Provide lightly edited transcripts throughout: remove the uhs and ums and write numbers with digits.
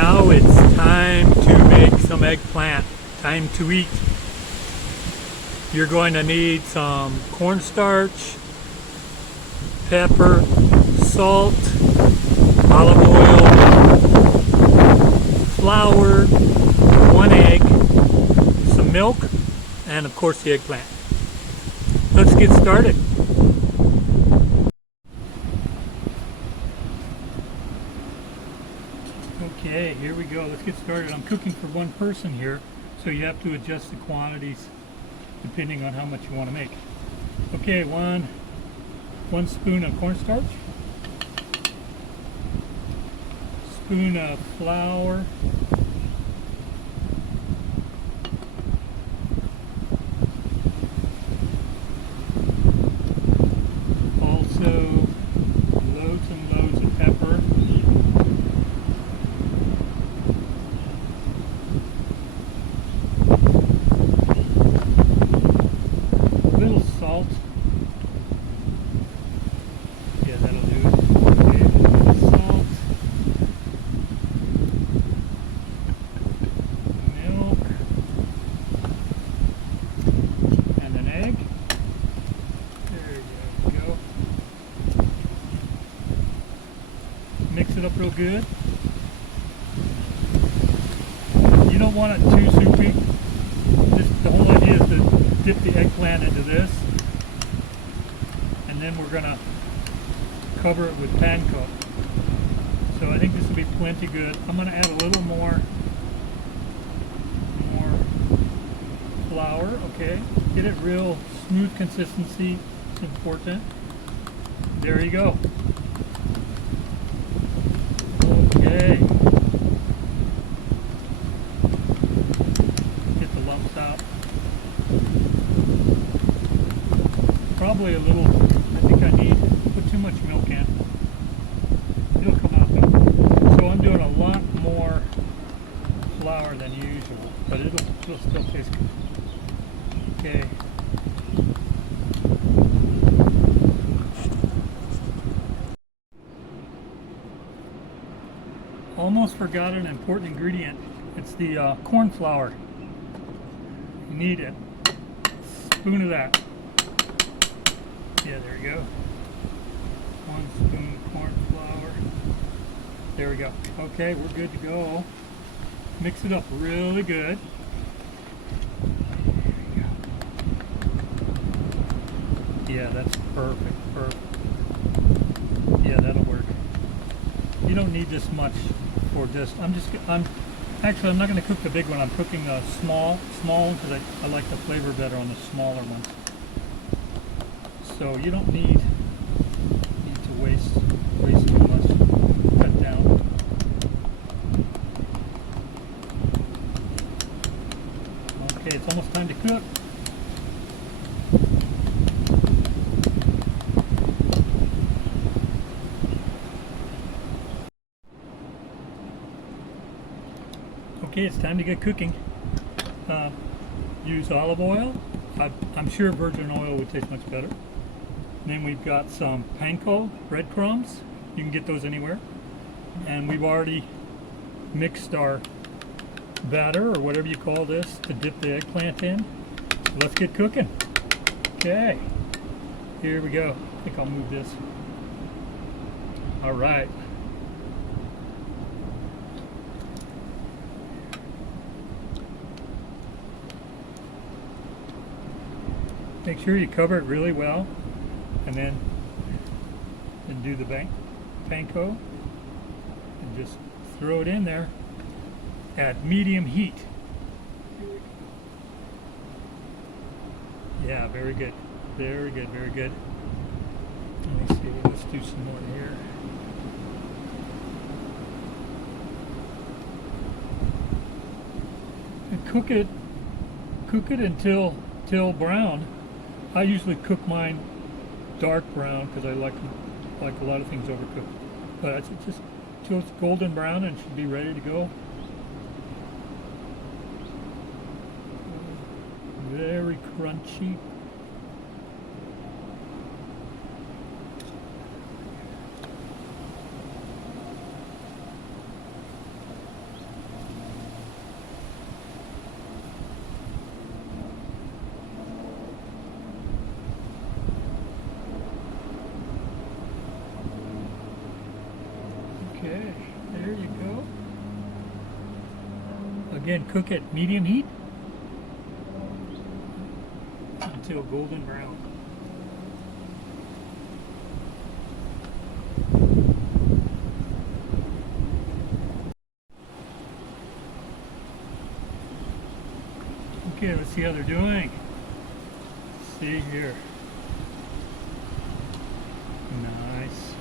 Now it's time to make some eggplant. Time to eat. You're going to need some cornstarch, pepper, salt, olive oil, flour, 1 egg, some milk, and of course the eggplant. Let's get started. Okay, here we go. Let's get started. I'm cooking for one person here, so you have to adjust the quantities depending on how much you want to make. Okay, one spoon of cornstarch, spoon of flour, also loads and loads of pepper, a little salt. Yeah, that'll do it. Okay, a little salt, milk, and an egg. There you go. Mix it up real good. You don't want it too soupy. The whole idea is to dip the eggplant into this, and then we're going to cover it with panko. So I think this will be plenty good. I'm going to add a little more flour. Okay, get it real smooth consistency. It's important. There you go. Okay. Get the lumps out. Probably a little, I think I need, put too much milk in. It'll come out good. So I'm doing a lot more flour than usual, but it'll still taste good. Okay. Almost forgot an important ingredient. It's the corn flour. You need it. Spoon of that. Yeah, there you go. 1 spoon corn flour. There we go. Okay, we're good to go. Mix it up really good. There you go. Yeah, that's perfect. Yeah, that'll work. You don't need this much for this. I'm not going to cook the big one. I'm cooking a small one because I like the flavor better on the smaller ones. So you don't need to waste too much. Cut down. Okay, it's almost time to cook. Okay, it's time to get cooking. Use olive oil. I'm sure virgin oil would taste much better. Then we've got some panko breadcrumbs. You can get those anywhere. And we've already mixed our batter, or whatever you call this, to dip the eggplant in. So let's get cooking. Okay, here we go. I think I'll move this. All right. Make sure you cover it really well, and then do the panko, and just throw it in there at medium heat. Yeah, very good. Very good, very good. Let me see, let's do some more here. And cook it until brown. I usually cook mine dark brown because I like a lot of things overcooked. But it's just till it's golden brown and it should be ready to go. Very crunchy. Okay, there you go. Again, cook at medium heat until golden brown. Okay, let's see how they're doing. Let's see here. Nice.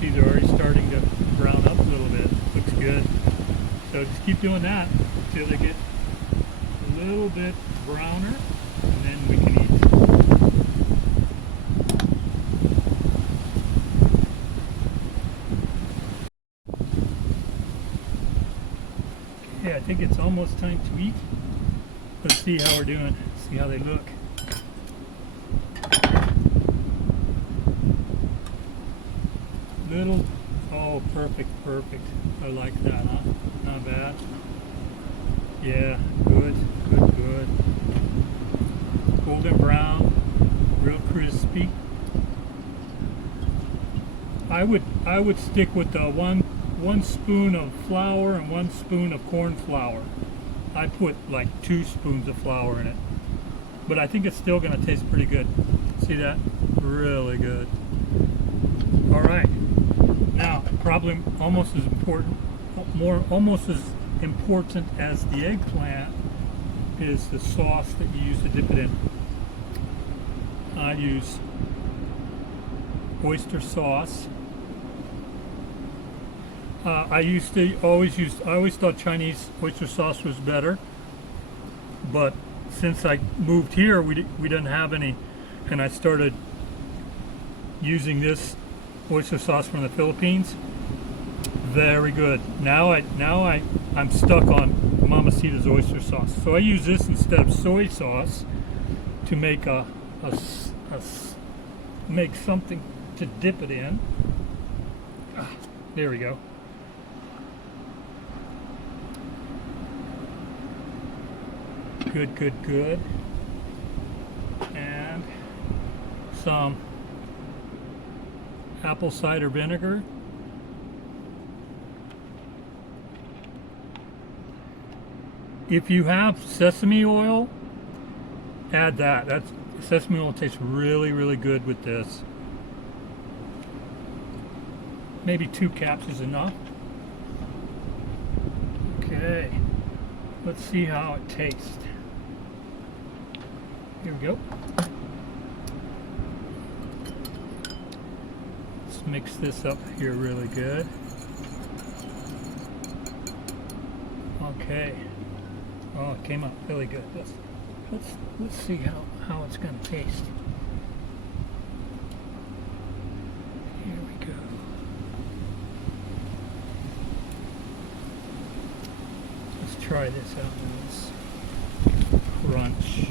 These are already starting to brown up a little bit. Looks good. So just keep doing that until they get a little bit browner, and then we can eat. Okay, I think it's almost time to eat. Let's see how we're doing. See how they look. Little, oh, perfect. I like that, huh? Not bad. Yeah, good. Golden brown, real crispy. I would stick with the one spoon of flour and 1 spoon of corn flour. I put like 2 spoons of flour in it, but I think it's still going to taste pretty good. See that? Really good. All right. Now, probably almost as important as the eggplant is the sauce that you use to dip it in. I use oyster sauce. I always thought Chinese oyster sauce was better, but since I moved here, we didn't have any, and I started using this oyster sauce from the Philippines. Very good. Now I'm stuck on Mamacita's oyster sauce, so I use this instead of soy sauce to make make something to dip it in. There we go. Good. And some apple cider vinegar. If you have sesame oil, add that. Sesame oil tastes really good with this. Maybe 2 caps is enough. Okay, let's see how it tastes. Here we go. Let's mix this up here really good. Okay. Oh, it came out really good. Let's see how it's going to taste. Here we go. Let's try this out. This crunch.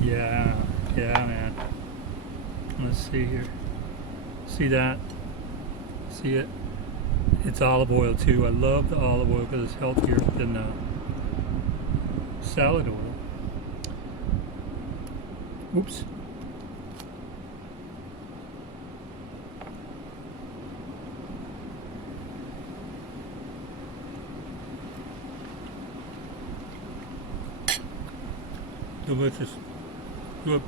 Yeah, man. Let's see here. See that? See it? It's olive oil too. I love the olive oil because it's healthier than salad oil. Oops. Delicious. Good.